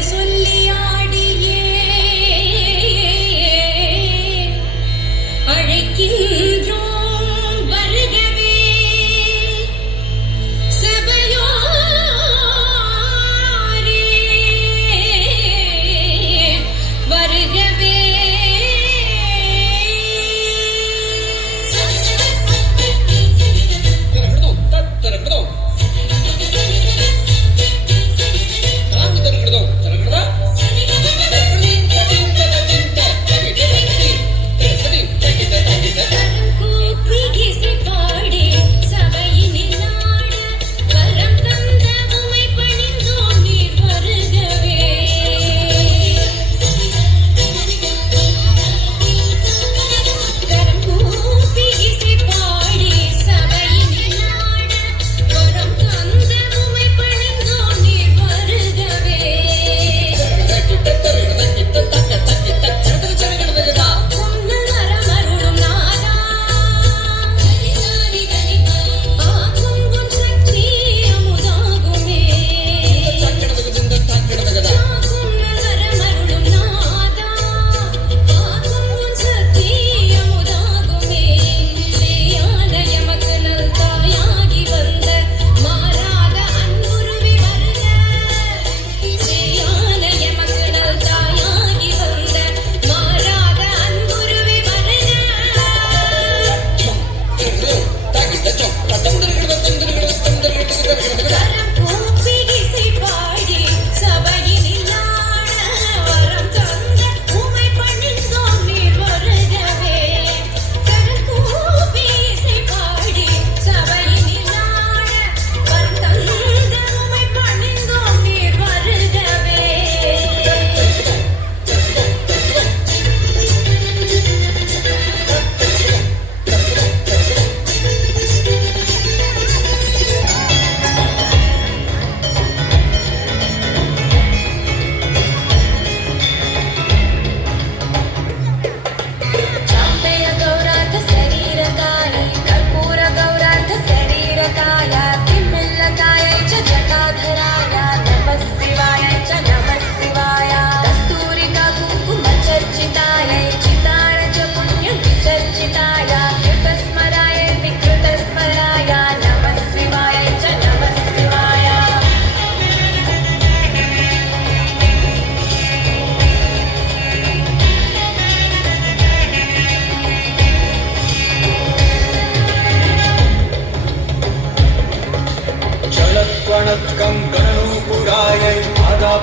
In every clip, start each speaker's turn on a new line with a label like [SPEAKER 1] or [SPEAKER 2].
[SPEAKER 1] சொல்லி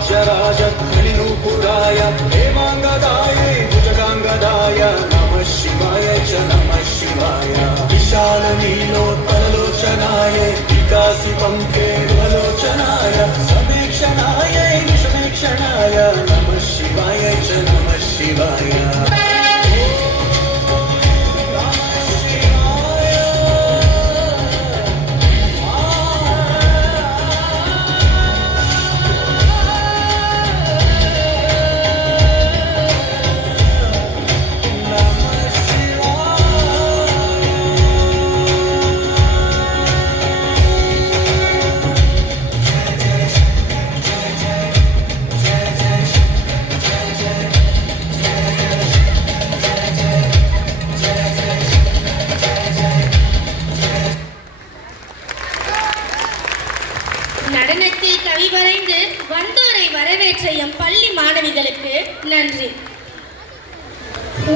[SPEAKER 2] రుద్రాక్షరాజ త్రిరూపురాయ హేమాంగదాయ భుజగాంగదాయ నమ శివాయ చ నమ శివాయ. విశాల నీలోత్పలలోచనాయ వికాసి పంకే లోచనాయ సమీక్షణాయ
[SPEAKER 3] பாடத்தில் கவி வரைந்து வந்தோரை வரவேற்ற எம் பள்ளி மாணவிகளுக்கு நன்றி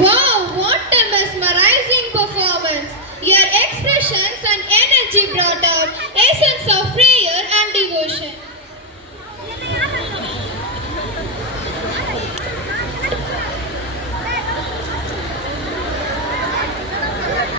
[SPEAKER 4] Wow, what a mesmerizing performance! Your expressions and energy brought out essence of prayer and devotion.